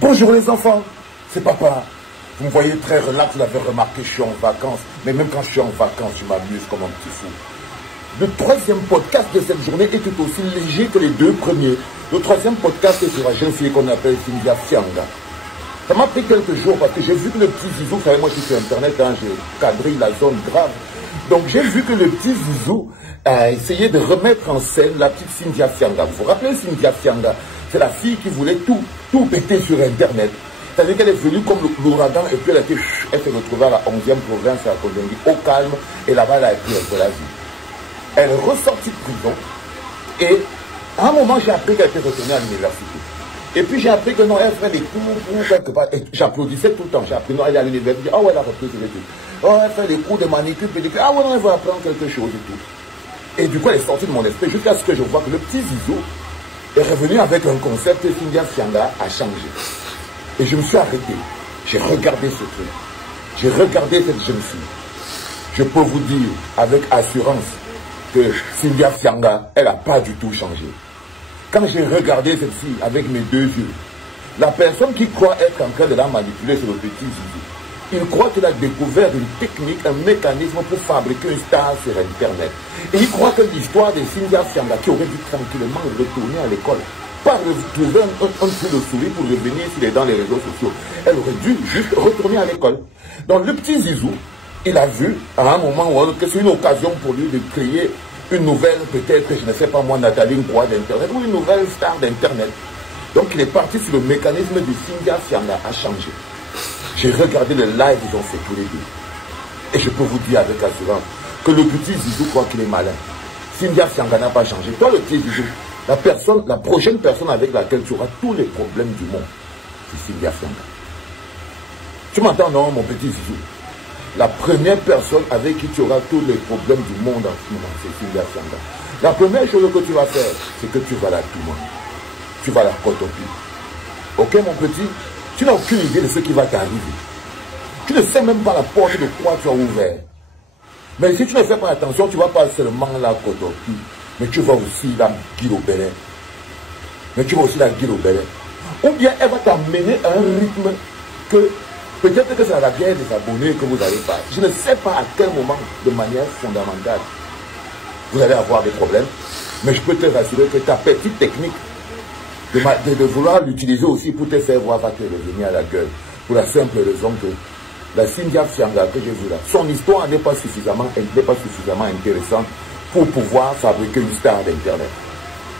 Bonjour les enfants, c'est papa. Vous me voyez très relax, vous l'avez remarqué, je suis en vacances. Mais même quand je suis en vacances, je m'amuse comme un petit fou. Le troisième podcast de cette journée est tout aussi léger que les deux premiers. Le troisième podcast est sur la jeune fille qu'on appelle Cynthia Fianga. Ça m'a pris quelques jours parce que j'ai vu que le petit Zizou, vous savez, moi je suis sur Internet, hein, je quadrille la zone grave. Donc j'ai vu que le petit Zizou a essayé de remettre en scène la petite Cynthia Fianga. Vous vous rappelez Cynthia Fianga? C'est la fille qui voulait tout péter sur Internet. C'est-à-dire qu'elle est venue comme l'ouragan et puis elle s'est retrouvée à la 11e province à Kondongi, au calme, et là-bas elle a pris un peu la vie. Elle est ressortie de prison et à un moment j'ai appris qu'elle était retournée à l'université. Et puis j'ai appris que non, elle ferait des cours quelque part. Et j'applaudissais tout le temps. J'ai appris non, elle est à l'université. Ah ouais, elle a repris ses études. Oh, elle fait des cours de manicure, pédicure. Ah ouais, non, elle va apprendre quelque chose et tout. Et du coup, elle est sortie de mon esprit jusqu'à ce que je vois que le petit Zizou est revenu avec un concept que Cynthia Fianga a changé. Et je me suis arrêté. J'ai regardé ce truc. J'ai regardé cette jeune fille. Je peux vous dire avec assurance que Cynthia Fianga, elle n'a pas du tout changé. Quand j'ai regardé cette fille avec mes deux yeux, la personne qui croit être en train de la manipuler sur le petit Zizou, il croit qu'il a découvert une technique, un mécanisme pour fabriquer une star sur Internet. Et il croit que l'histoire de Cynthia Fianga, qui aurait dû tranquillement retourner à l'école, pas retrouver un coup de souris pour revenir s'il est dans les réseaux sociaux, elle aurait dû juste retourner à l'école. Donc le petit Zizou, il a vu à un moment ou à un autre que c'est une occasion pour lui de créer une nouvelle, peut-être, je ne sais pas moi, Nathalie Ngoua d'Internet, ou une nouvelle star d'Internet. Donc il est parti sur le mécanisme de Cynthia Fianga à changer. J'ai regardé le live qu'ils ont fait tous les deux. Et je peux vous dire avec assurance que le petit Zizou croit qu'il est malin. Cynthia Fianga n'a pas changé. Toi, le petit Zizou, la prochaine personne avec laquelle tu auras tous les problèmes du monde, c'est Cynthia Fianga. Tu m'entends, non, mon petit Zizou? La première personne avec qui tu auras tous les problèmes du monde en ce moment, c'est Cynthia Fianga. La première chose que tu vas faire, c'est que tu vas la tuer. Tu vas la cotoper. Ok, mon petit? Tu n'as aucune idée de ce qui va t'arriver. Tu ne sais même pas la porte de quoi tu as ouvert. Mais si tu ne fais pas attention, tu ne vas pas seulement la cotoper, mais tu vas aussi la guilober. Ou bien elle va t'amener à un rythme que peut-être que c'est à la guerre des abonnés que vous n'allez pas. Je ne sais pas à quel moment, de manière fondamentale, vous allez avoir des problèmes. Mais je peux te rassurer que ta petite technique de vouloir l'utiliser aussi pour te faire voir va te revenir à la gueule. Pour la simple raison que la Cynthia Fianga que j'ai vue là, son histoire n'est pas suffisamment intéressante pour pouvoir fabriquer une star d'Internet.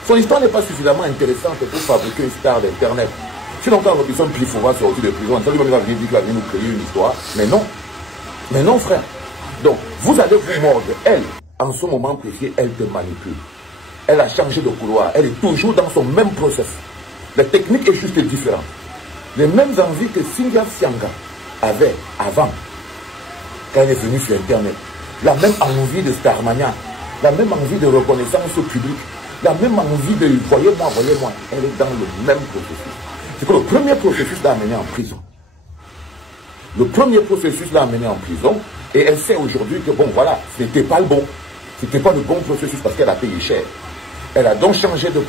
Son histoire n'est pas suffisamment intéressante pour fabriquer une star d'Internet. Sinon, quand Robinson Clifford va sortir de prison, ça lui va venir dire qu'il va venir nous créer une histoire. Mais non. Mais non, frère. Donc, vous allez vous mordre. Elle, en ce moment précis, elle te manipule. Elle a changé de couloir. Elle est toujours dans son même process. La technique est juste différente. Les mêmes envies que Cynthia Fianga avait avant, quand elle est venue sur Internet. La même envie de Starmania. La même envie de reconnaissance publique. La même envie de voyez-moi, voyez-moi. Elle est dans le même processus. C'est que le premier processus l'a amenée en prison. Le premier processus l'a amenée en prison. Et elle sait aujourd'hui que bon, voilà, ce n'était pas le bon. Ce n'était pas le bon processus parce qu'elle a payé cher. Elle a donc changé de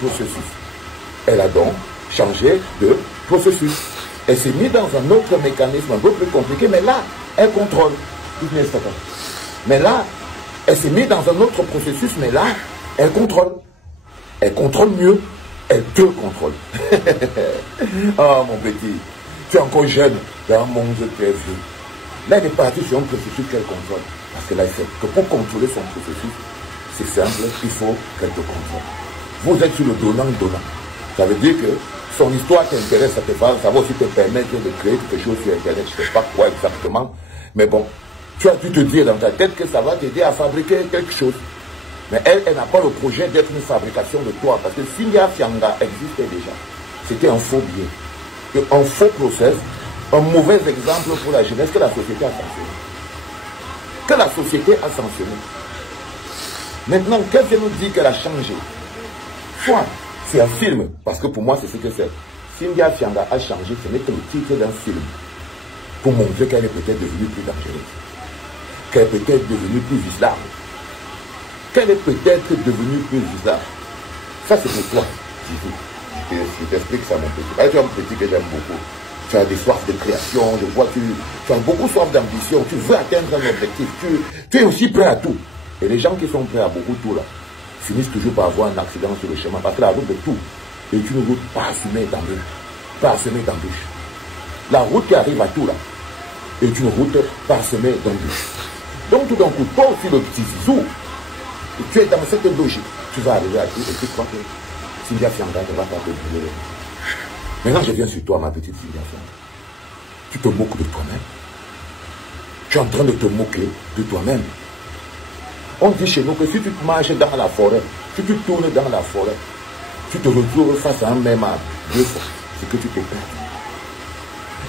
processus. Elle s'est mise dans un autre mécanisme un peu plus compliqué, mais là, elle contrôle. Mais là, elle s'est mise dans un autre processus, mais là, elle contrôle. Elle contrôle mieux. Elle te contrôle. Ah, mon petit, tu es encore jeune dans un monde très vieux. Là, elle est partie sur un processus qu'elle contrôle. Parce que là, elle sait que pour contrôler son processus, c'est simple, il faut qu'elle te contrôle. Vous êtes sur le donnant-donnant. Ça veut dire que son histoire t'intéresse, ça va aussi te permettre de créer quelque chose sur Internet. Je ne sais pas quoi exactement. Mais bon, tu as dû te dire dans ta tête que ça va t'aider à fabriquer quelque chose. Mais elle n'a pas le projet d'être une fabrication de toi. Parce que Cynthia Fianga existait déjà. C'était un faux biais. Un faux process. Un mauvais exemple pour la jeunesse que la société a sanctionné. Maintenant, qu'elle vient nous dire qu'elle a changé. Soit c'est un film, parce que pour moi c'est ce que c'est. Cynthia Fianga a changé, ce n'est que le titre d'un film. Pour montrer qu'elle est peut-être devenue plus dangereuse. Qu'elle est peut-être devenue plus islam. Ça c'est pour toi, Zizou. Je t'explique ça, mon petit. Tu es un petit que j'aime beaucoup. Tu as des soifs de création, je vois, tu as beaucoup soif d'ambition, tu veux atteindre un objectif, tu es aussi prêt à tout. Et les gens qui sont prêts à beaucoup tout, là, finissent toujours par avoir un accident sur le chemin. Parce que la route de tout est une route parsemée d'embûches. Parsemée d'embûches. La route qui arrive à tout, là, est une route parsemée d'embûches. Donc, tout d'un coup, toi aussi, le petit Zizou, tu es dans cette logique. Tu vas arriver à tout et tu crois que Cynthia Fianga ne va pas te brûler. Maintenant, je viens sur toi, ma petite Cynthia Fianga. Tu te moques de toi-même. Tu es en train de te moquer de toi-même. On dit chez nous que si tu te marches dans la forêt, si tu tournes dans la forêt, tu te retrouves face à un même arbre, deux fois, c'est que tu t'es perdu.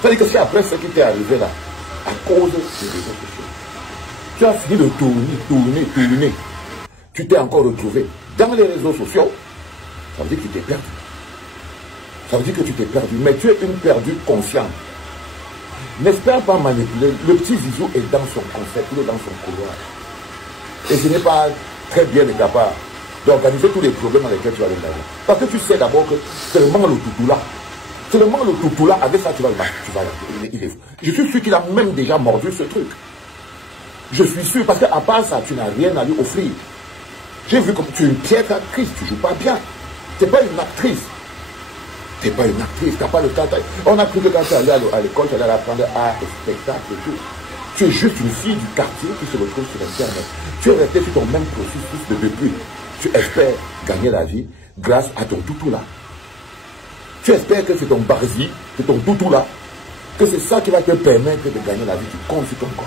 C'est-à-dire que c'est après ce qui t'est arrivé là, à cause des réseaux sociaux. Tu as fini de tourner. Tu t'es encore retrouvé dans les réseaux sociaux. Ça veut dire que tu t'es perdu. Ça veut dire que tu t'es perdu. Mais tu es une perdue consciente. N'espère pas manipuler. Le petit Zizou est dans son concept, il est dans son couloir. Et ce n'est pas très bien capable d'organiser tous les problèmes dans lesquels tu vas aller là. Parce que tu sais d'abord que seulement le toutou là. Seulement le toutou là, avec ça tu vas le marcher. Il est fou. Je suis sûr qu'il a même déjà mordu ce truc. Je suis sûr, parce qu'à part ça, tu n'as rien à lui offrir. J'ai vu comme tu es une piètre actrice, tu ne joues pas bien. Tu n'es pas une actrice. Tu n'es pas une actrice, tu n'as pas le temps. On a cru que quand tu allais à l'école, tu allais apprendre art et spectacle et tout. Tu es juste une fille du quartier qui se retrouve sur Internet. Tu es resté sur ton même processus de depuis. Tu espères gagner la vie grâce à ton toutou là. Tu espères que c'est ton barzi, c'est ton toutou là, que c'est ça qui va te permettre de gagner la vie. Tu comptes sur ton corps.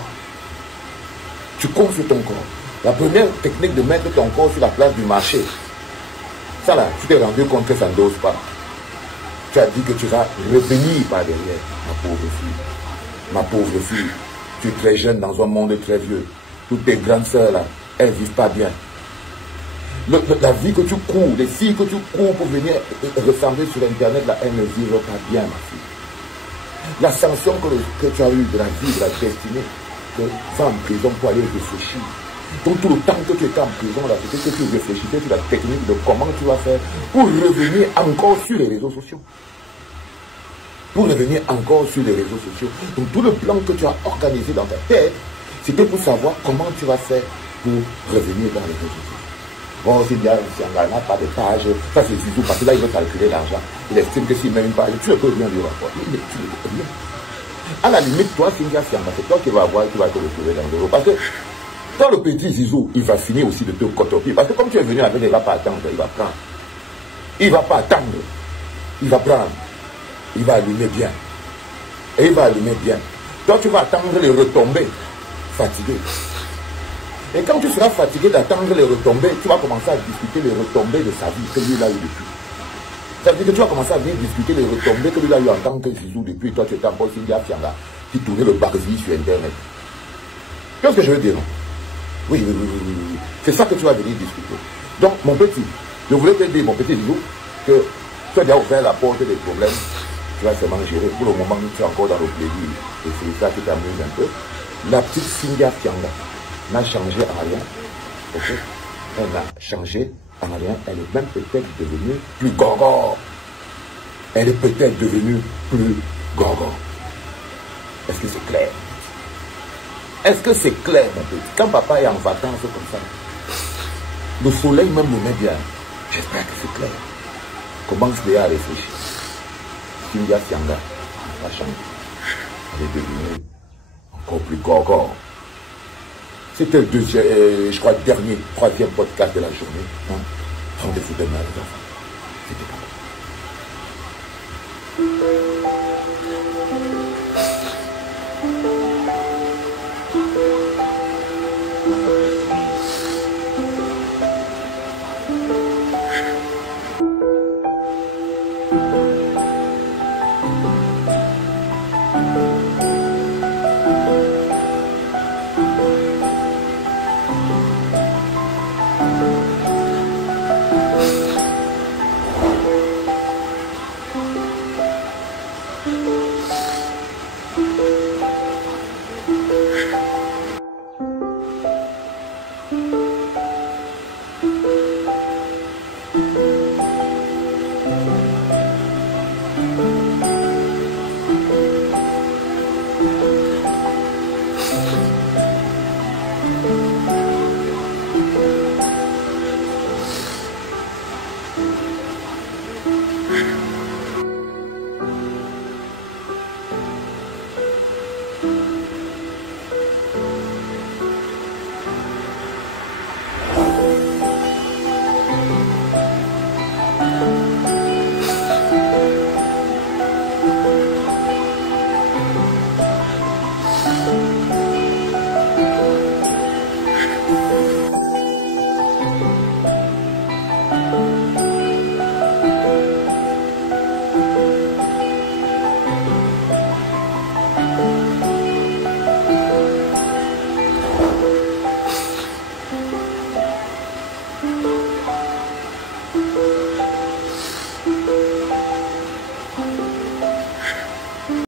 Tu comptes sur ton corps. La première technique de mettre ton corps sur la place du marché, ça là, tu t'es rendu compte que ça ne dose pas. Tu as dit que tu vas revenir par derrière, ma pauvre fille. Ma pauvre fille. Tu es très jeune dans un monde très vieux. Toutes tes grandes sœurs là, elles ne vivent pas bien. La vie que tu cours, les filles que tu cours pour venir ressembler sur Internet là, elles ne vivent pas bien, ma fille. L'ascension que tu as eue de la vie, de la destinée, que va en prison pour aller réfléchir. Donc tout le temps que tu étais en prison, là, c'était que tu réfléchissais sur la technique de comment tu vas faire pour revenir encore sur les réseaux sociaux. Pour revenir encore sur les réseaux sociaux. Donc tout le plan que tu as organisé dans ta tête, c'était pour savoir comment tu vas faire pour revenir dans les réseaux sociaux. Bon, s'il y a n'a pas de page, ça c'est Zizou, parce que là il veut calculer l'argent. Il estime que s'il met une page, tu ne peux rien lui rapporter. Tu ne peux rien. À la limite, toi, Cynthia Fianga, c'est toi qui vas voir, tu vas te retrouver dans le dos. Parce que quand le petit Zizou, il va finir aussi de te cotopier. Parce que comme tu es venu avec, il ne va pas attendre, il va prendre. Il ne va pas attendre. Il va prendre. Il va allumer bien. Et il va allumer bien. Toi, tu vas attendre les retombées. Fatigué. Et quand tu seras fatigué d'attendre les retombées, tu vas commencer à discuter les retombées de sa vie que lui a eu depuis. Ça veut dire que tu vas commencer à venir discuter les retombées que lui a eu en tant que Zizou depuis. Toi, tu étais encore Cynthia Fianga qui tournait le barzi sur Internet. Qu'est-ce que je veux dire, non? Oui. C'est ça que tu vas venir discuter. Donc, mon petit, je voulais te dire, mon petit Zizou, que tu as déjà ouvert la porte des problèmes. Tu vas seulement gérer. Pour le moment, tu es encore dans le plaisir. Et c'est ça qui t'amuse un peu. La petite Cynthia Fianga n'a changé en rien. Okay. Elle n'a changé en rien. Elle est même peut-être devenue plus gogo. Elle est peut-être devenue plus gogo. Est-ce que c'est clair? Est-ce que c'est clair, mon petit? Quand papa est en vacances comme ça, le soleil même le met bien. J'espère que c'est clair. Commence déjà à réfléchir. Cynthia Fianga n'a pas changé. Elle est devenue encore plus gogo. C'était le deuxième, je crois, troisième podcast de la journée. Hein? Rendez-vous demain, les enfants. C'était pas